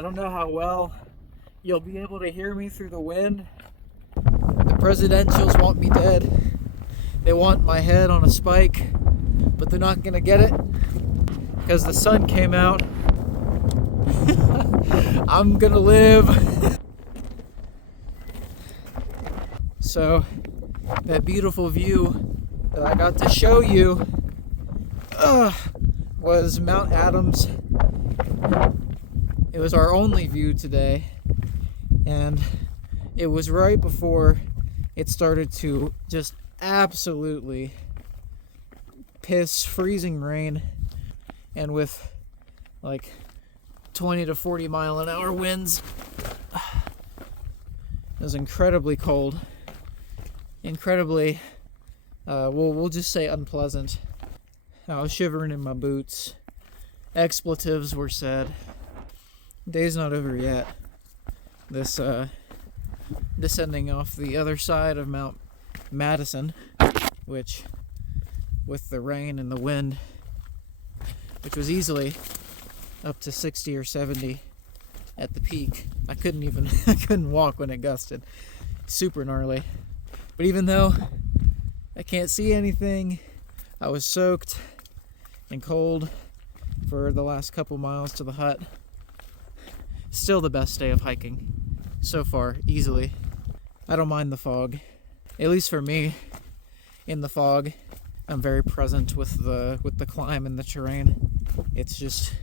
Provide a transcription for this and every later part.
I don't know how well you'll be able to hear me through the wind. The presidentials want me dead. They want my head on a spike, but they're not gonna get it because the sun came out. I'm gonna live. So that beautiful view that I got to show you was Mount Adams. It was our only view today, and it was right before it started to just absolutely piss freezing rain, and with like 20 to 40 mile an hour winds. It was incredibly cold, incredibly we'll just say unpleasant. I was shivering in my boots. Expletives were said. Day's not over yet. This descending off the other side of Mount Madison, which with the rain and the wind, which was easily up to 60 or 70 at the peak. I couldn't walk when it gusted. Super gnarly. But even though I can't see anything, I was soaked and cold for the last couple miles to the hut. Still the best day of hiking so far, easily. I don't mind the fog. At least for me, in the fog, I'm very present with the climb and the terrain. It's just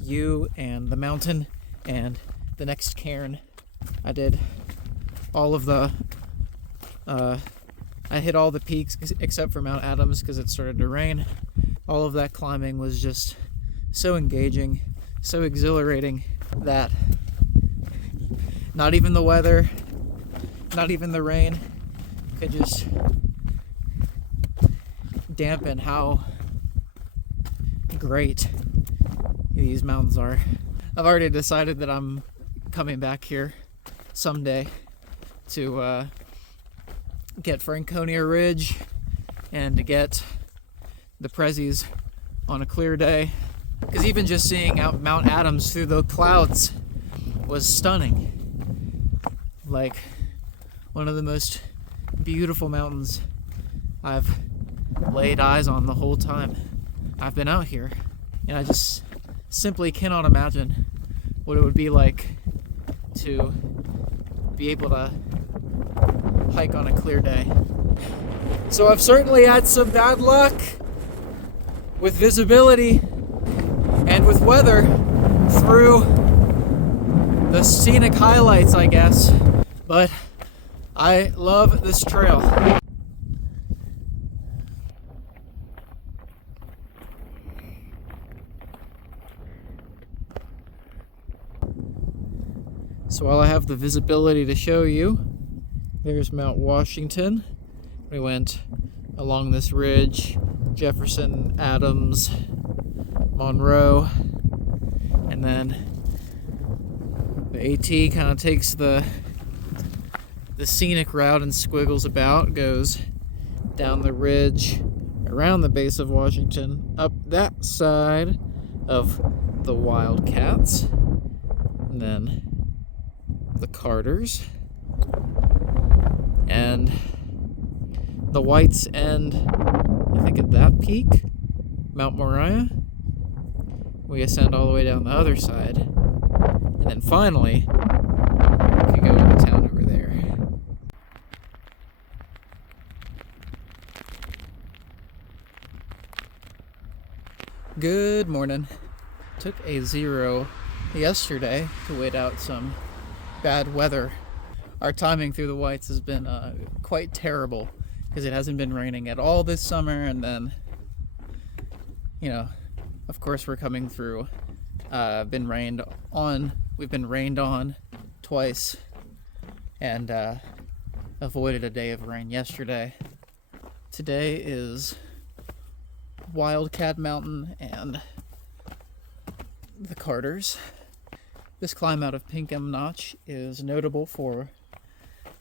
you and the mountain and the next cairn. I did all of the I hit all the peaks except for Mount Adams because it started to rain. All of that climbing was just so engaging, so exhilarating that not even the weather, not even the rain could just dampen how great these mountains are. I've already decided that I'm coming back here someday to get Franconia Ridge and to get the Prezzies on a clear day, because even just seeing out Mount Adams through the clouds was stunning. Like one of the most beautiful mountains I've laid eyes on the whole time I've been out here, and I just simply cannot imagine what it would be like to be able to hike on a clear day. So I've certainly had some bad luck with visibility and with weather through the scenic highlights, I guess, but I love this trail. So while I have the visibility to show you, there's Mount Washington. We went along this ridge, Jefferson, Adams, Monroe, and then the AT kind of takes the scenic route and squiggles about, goes down the ridge, around the base of Washington, up that side of the Wildcats, and then the Carters, and the Whites end, I think, at that peak, Mount Moriah. We ascend all the way down the other side, and then finally we can go into town over there. Good morning. Took a 0 yesterday to wait out some bad weather. Our timing through the Whites has been quite terrible because it hasn't been raining at all this summer, and then, you know, of course we're coming through. We've been rained on twice, and avoided a day of rain yesterday. Today is Wildcat Mountain and the Carters. This climb out of Pinkham Notch is notable for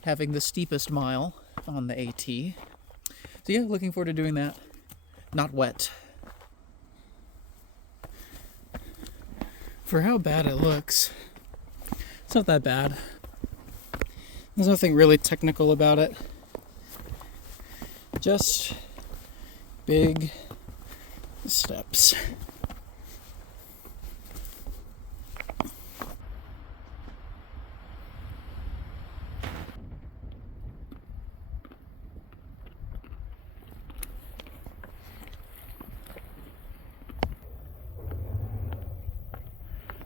having the steepest mile on the AT. So yeah, looking forward to doing that. Not wet. For how bad it looks, not that bad. There's nothing really technical about it. Just big steps.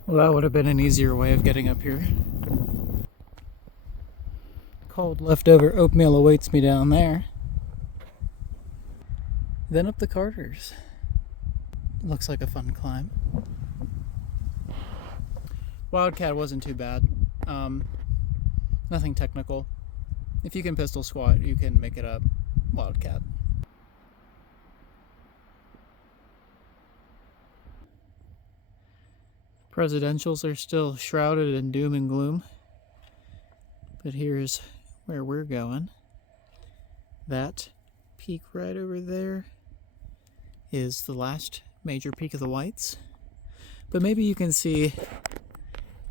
Well, that would have been an easier way of getting up here. Cold leftover oatmeal awaits me down there. Then up the Carters. Looks like a fun climb. Wildcat wasn't too bad. Nothing technical. If you can pistol squat, you can make it up. Wildcat. Presidentials are still shrouded in doom and gloom. But here's where we're going. That peak right over there is the last major peak of the Whites. But maybe you can see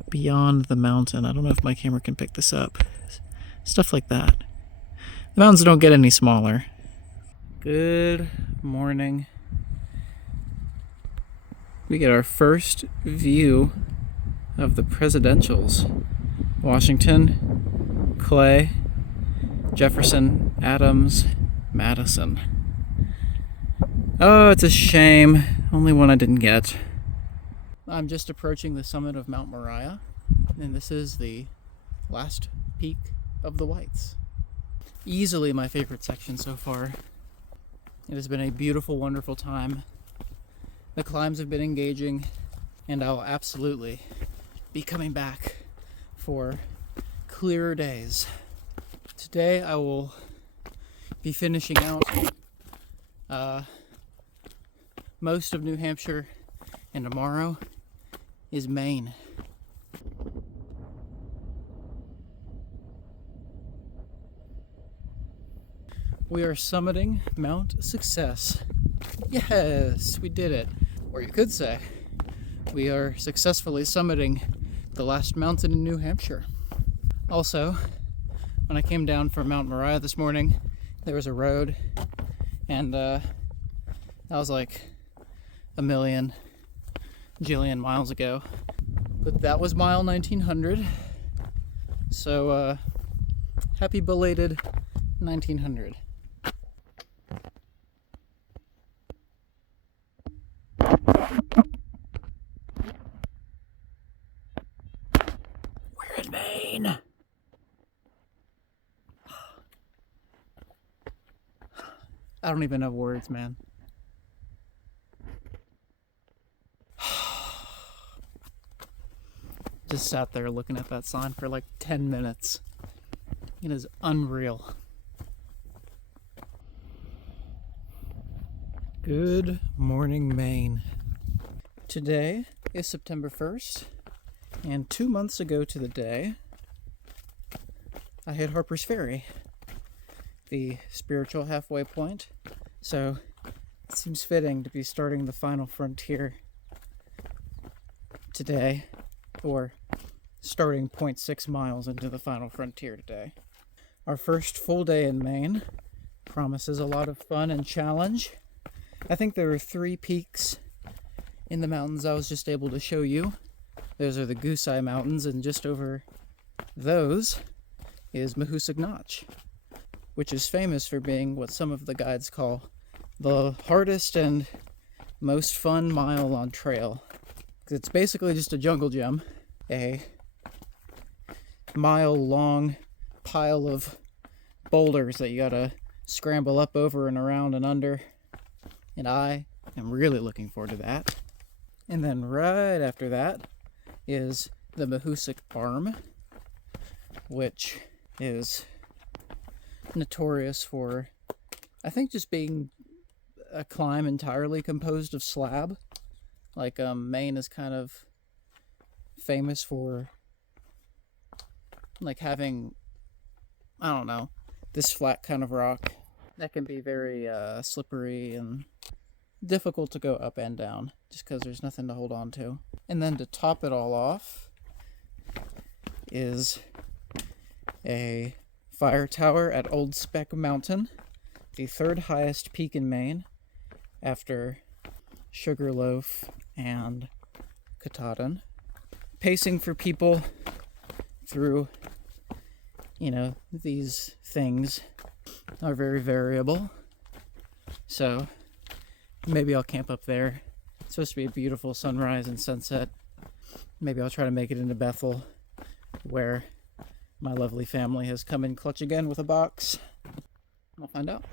beyond the mountain. I don't know if my camera can pick this up. Stuff like that. The mountains don't get any smaller. Good morning. We get our first view of the presidentials. Washington, Clay, Jefferson, Adams, Madison. Oh, it's a shame. Only one I didn't get. I'm just approaching the summit of Mount Moriah, and this is the last peak of the Whites. Easily my favorite section so far. It has been a beautiful, wonderful time. The climbs have been engaging, and I'll absolutely be coming back for clearer days. Today I will be finishing out most of New Hampshire, and tomorrow is Maine. We are summiting Mount Success. Yes, we did it. Or you could say, we are successfully summiting the last mountain in New Hampshire. Also, when I came down from Mount Moriah this morning, there was a road, and that was like a million jillion miles ago. But that was mile 1900. So, happy belated 1900. We're in Maine. I don't even have words, man. Just sat there looking at that sign for like 10 minutes. It is unreal. Good morning, Maine. Today is September 1st, and 2 months ago to the day, I hit Harper's Ferry, the spiritual halfway point. So it seems fitting to be starting the final frontier today, or starting 0.6 miles into the final frontier today. Our first full day in Maine promises a lot of fun and challenge. I think there are 3 peaks in the mountains I was just able to show you. Those are the Goose Eye Mountains, and just over those is Mahoosic Notch, which is famous for being what some of the guides call the hardest and most fun mile on trail. It's basically just a jungle gym, a mile-long pile of boulders that you gotta scramble up over and around and under. And I am really looking forward to that. And then right after that is the Mahoosic Arm, which is notorious for, I think, just being a climb entirely composed of slab. Like, Maine is kind of famous for, like, having, I don't know, this flat kind of rock that can be very slippery and difficult to go up and down, just because there's nothing to hold on to. And then to top it all off is a fire tower at Old Speck Mountain, the third highest peak in Maine after Sugarloaf and Katahdin. Pacing for people through, these things are very variable. So maybe I'll camp up there. It's supposed to be a beautiful sunrise and sunset. Maybe I'll try to make it into Bethel, where my lovely family has come in clutch again with a box. I'll find out.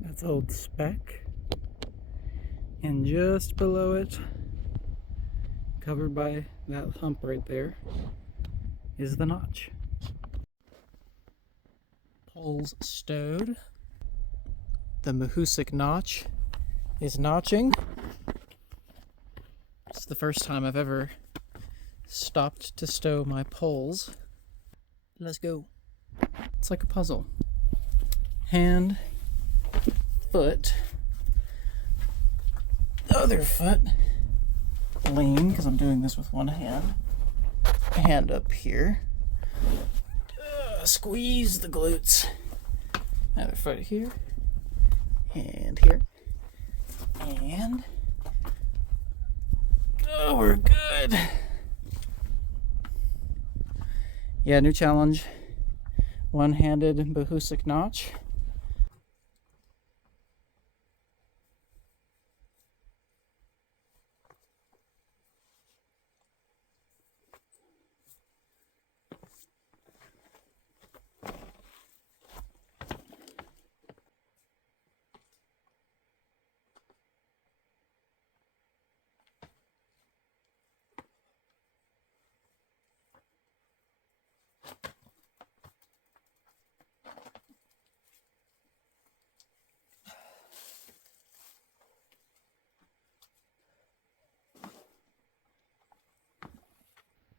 That's Old Speck. And just below it, covered by that hump right there, is the notch. Poles stowed. The Mahoosuc notch is notching. It's the first time I've ever stopped to stow my poles. Let's go. It's like a puzzle. Hand, foot, the other foot, lean, because I'm doing this with one hand. Hand up here. Squeeze the glutes. Other foot here. And here. And oh, we're good. Yeah, new challenge. One-handed Mahoosuc notch.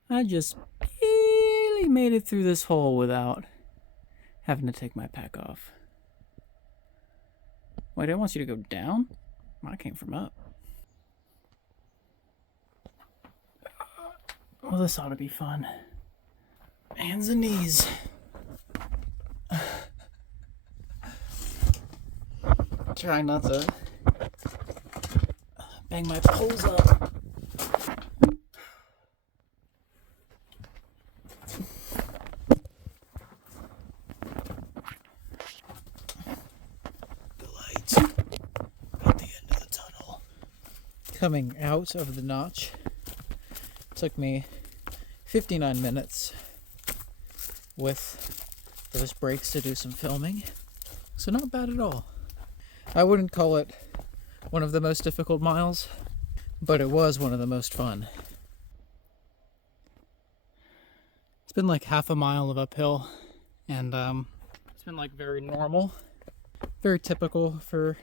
I just barely made it through this hole without having to take my pack off. Wait, it wants you to go down? I came from up. Well, this ought to be fun. Hands and knees. Trying not to bang my poles up. Coming out of the notch took me 59 minutes with those breaks to do some filming, so not bad at all. I wouldn't call it one of the most difficult miles, but it was one of the most fun. It's been like half a mile of uphill, and it's been like very normal, very typical for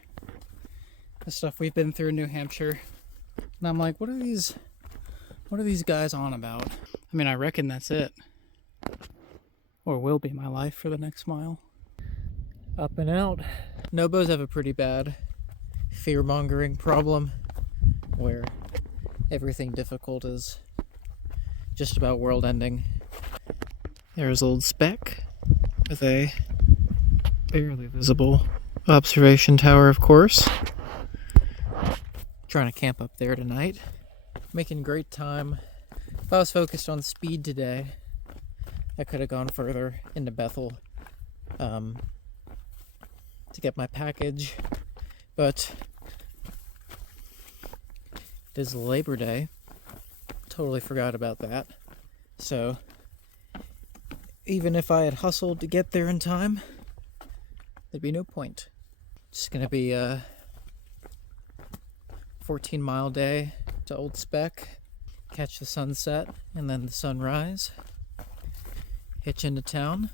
the stuff we've been through in New Hampshire. And I'm like, what are these guys on about? I mean, I reckon that's it. Or will be my life for the next mile. Up and out. NOBOs have a pretty bad fear-mongering problem where everything difficult is just about world-ending. There's Old Speck with a barely visible observation tower, of course. Trying to camp up there tonight. Making great time. If I was focused on speed today, I could have gone further into Bethel to get my package, but it is Labor Day. Totally forgot about that. So even if I had hustled to get there in time, there'd be no point. Just gonna be a 14-mile day to Old Speck, catch the sunset and then the sunrise, hitch into town.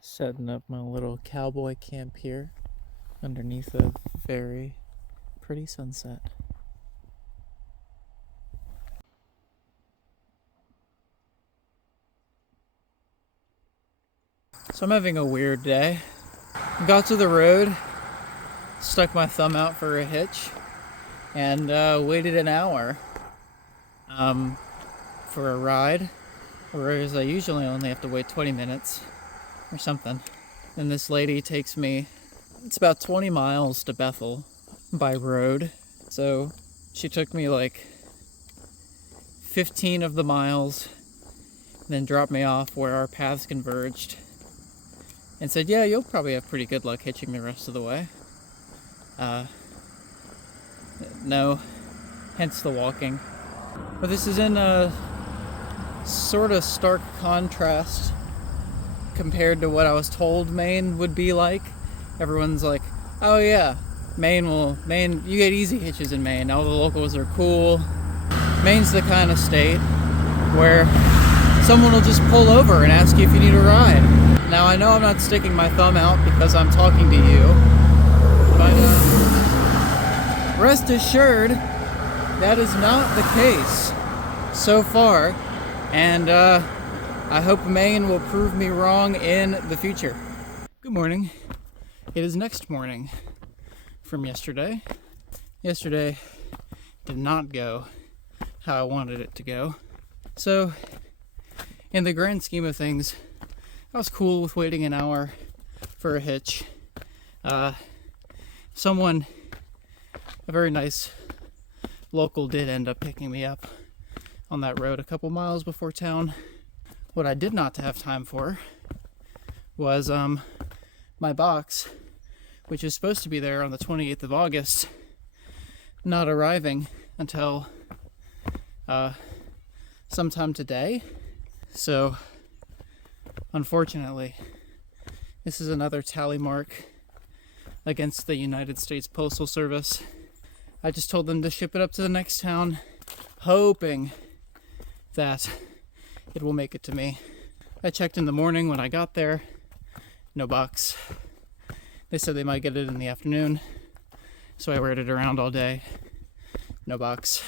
Setting up my little cowboy camp here. underneath a very pretty sunset. So I'm having a weird day. Got to the road, stuck my thumb out for a hitch, and waited an hour for a ride, whereas I usually only have to wait 20 minutes or something. And this lady takes me, it's about 20 miles to Bethel by road. So she took me like 15 of the miles, then dropped me off where our paths converged, and said, yeah, you'll probably have pretty good luck hitching the rest of the way. No, hence the walking. But this is in a sort of stark contrast compared to what I was told Maine would be like. Everyone's like, oh yeah, Maine, you get easy hitches in Maine. All the locals are cool. Maine's the kind of state where someone will just pull over and ask you if you need a ride. Now I know I'm not sticking my thumb out because I'm talking to you, but rest assured, that is not the case so far, and I hope Maine will prove me wrong in the future. Good morning. It is next morning from yesterday. Yesterday did not go how I wanted it to go. So, in the grand scheme of things, I was cool with waiting an hour for a hitch. Someone, a very nice local, did end up picking me up on that road a couple miles before town. What I did not have time for was my box, which is supposed to be there on the 28th of August, not arriving until sometime today. So, unfortunately, this is another tally mark against the United States Postal Service. I just told them to ship it up to the next town, hoping that it will make it to me. I checked in the morning when I got there. No box. They said they might get it in the afternoon, so I waited around all day. No box.